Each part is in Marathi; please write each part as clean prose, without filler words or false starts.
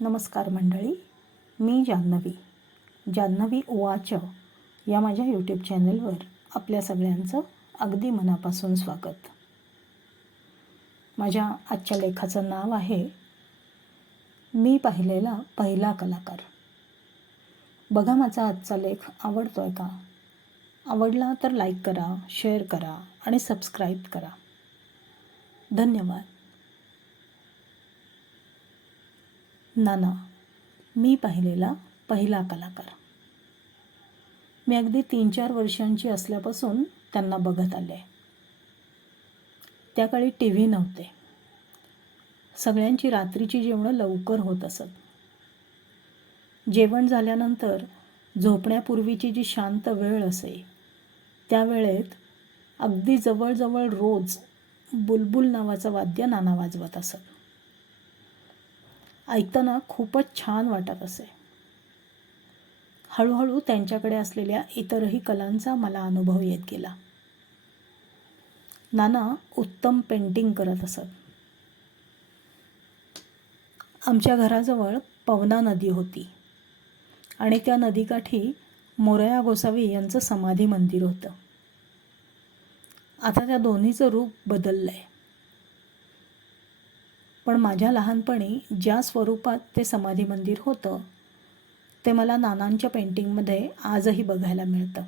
नमस्कार मंडळी, मी जान्हवी उवाच या माझ्या यूट्यूब चॅनलवर आपल्या सगळ्यांचं अगदी मनापासून स्वागत. माझ्या आजच्या लेखाचं नाव आहे मी पाहिलेला पहिला कलाकार. बघा, माझा आजचा लेख आवडतोय का? आवडला तर लाईक करा, शेअर करा आणि सबस्क्राईब करा. धन्यवाद. नाना, मी पाहिलेला पहिला कलाकार. मी अगदी 3-4 वर्षांची असल्यापासून त्यांना बघत आले. त्या काळी टी व्ही नव्हते. सगळ्यांची रात्रीची जेवणं लवकर होत असत. जेवण झाल्यानंतर झोपण्यापूर्वीची जी शांत वेळ असे, त्या वेळेत अगदी जवळजवळ रोज बुलबुल नावाचं वाद्य नाना वाजवत असत. ऐकताना खूपच छान वाटत असे. हळूहळू त्यांच्याकडे असलेल्या इतरही कलांचा मला अनुभव येत गेला. नाना उत्तम पेंटिंग करत असत. आमच्या घराजवळ पवना नदी होती आणि त्या नदीकाठी मोरया गोसावी यांचं समाधी मंदिर होतं. आता त्या दोन्हीचं रूप बदललं आहे. पण माझ्या लहानपणी ज्या स्वरूपात ते समाधी मंदिर होतं, ते मला नानांच्या पेंटिंगमध्ये आजही बघायला मिळतं.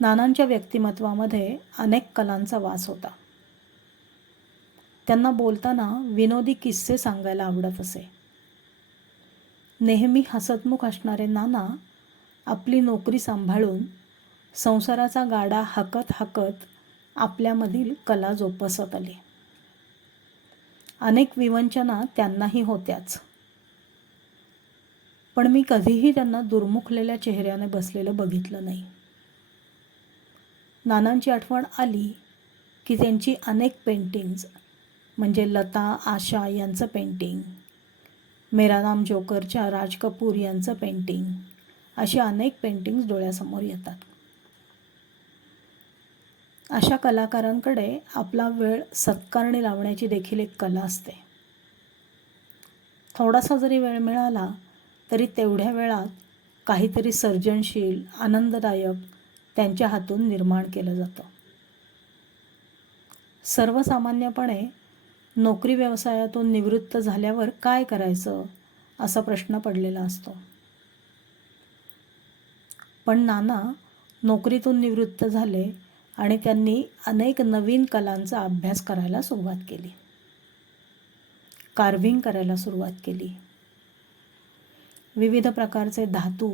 नानांच्या व्यक्तिमत्वामध्ये अनेक कलांचा वास होता. त्यांना बोलताना विनोदी किस्से सांगायला आवडत असे. नेहमी हसतमुख असणारे नाना आपली नोकरी सांभाळून संसाराचा गाडा हाकत हाकत आपल्यामधील कला जोपासत आली. अनेक विवंचना त्यांनाही होत्याच, पण मी कधीही त्यांना दुर्मुखलेल्या चेहऱ्याने बसलेलं बघितलं नाही. नानांची आठवण आली की त्यांची अनेक पेंटिंग्ज, म्हणजे लता आशा यांचं पेंटिंग, मेरा नाम जोकरच्या राज कपूर यांचं पेंटिंग, अशी अनेक पेंटिंग्ज डोळ्यासमोर येतात. अशा कलाकारांकडे आपला वेळ सत्कारणी लावण्याची देखील एक कला असते. थोडासा जरी वेळ मिळाला तरी तेवढ्या वेळात काहीतरी सर्जनशील, आनंददायक त्यांच्या हातून निर्माण केलं जातं. सर्वसामान्यपणे नोकरी व्यवसायातून निवृत्त झाल्यावर काय करायचं असा प्रश्न पडलेला असतो. पण नाना नोकरीतून निवृत्त झाले आणि त्यांनी अनेक नवीन कलांचा अभ्यास करायला सुरुवात केली. कार्विंग करायला सुरुवात केली. विविध प्रकारचे धातू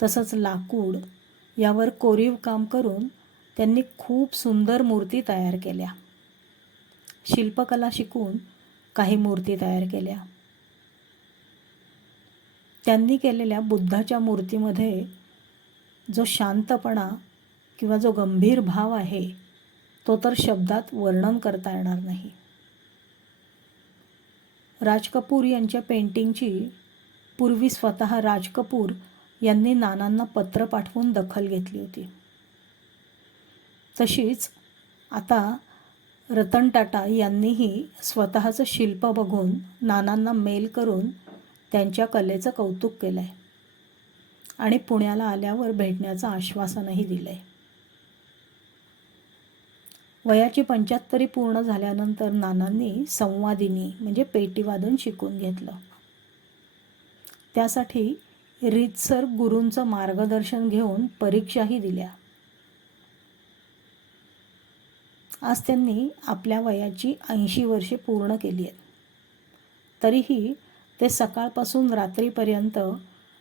तसंच लाकूड यावर कोरीव काम करून त्यांनी खूप सुंदर मूर्ती तयार केल्या. शिल्पकला शिकून काही मूर्ती तयार केल्या. त्यांनी केलेल्या बुद्धाच्या मूर्तीमध्ये जो शांतपणा किंवा जो गंभीर भाव आहे, तो तर शब्दात वर्णन करता येणार नाही. राज कपूर यांच्या पेंटिंगची पूर्वी स्वतः राज कपूर यांनी नानांना पत्र पाठवून दखल घेतली होती. तशीच आता रतन टाटा यांनीही स्वतःचं शिल्प बघून नानांना मेल करून त्यांच्या कलेचं कौतुक केलं आहे आणि पुण्याला आल्यावर भेटण्याचं आश्वासनही दिलं आहे. वयाची 75 पूर्ण झाल्यानंतर नानांनी संवादिनी म्हणजे पेटीवादन शिकून घेतलं. त्यासाठी रीतसर गुरूंचं मार्गदर्शन घेऊन परीक्षाही दिल्या. आज त्यांनी आपल्या वयाची 80 वर्षे पूर्ण केली आहेत. तरीही ते सकाळपासून रात्रीपर्यंत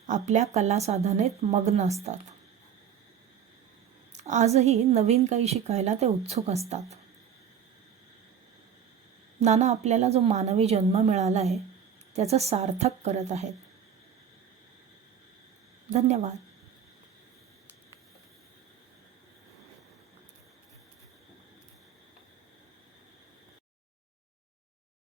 आपल्या कला साधनेत मग्न असतात. आजही नवीन काही शिकायला ते उत्सुक असतात. नाना आपल्याला जो मानवी जन्म मिळाला आहे त्याचं सार्थक करत आहेत. धन्यवाद.